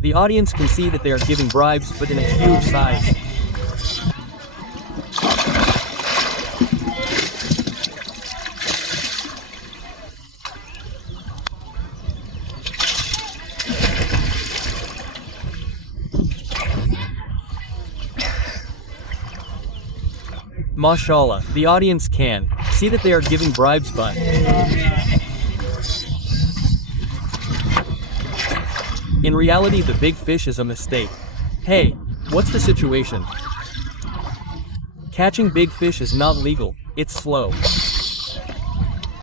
The audience can see that they are giving bribes, but in a huge size. Mashallah, the audience can see that they are giving bribes, but in reality the big fish is a mistake. Hey, what's the situation? Catching big fish is not legal, it's slow.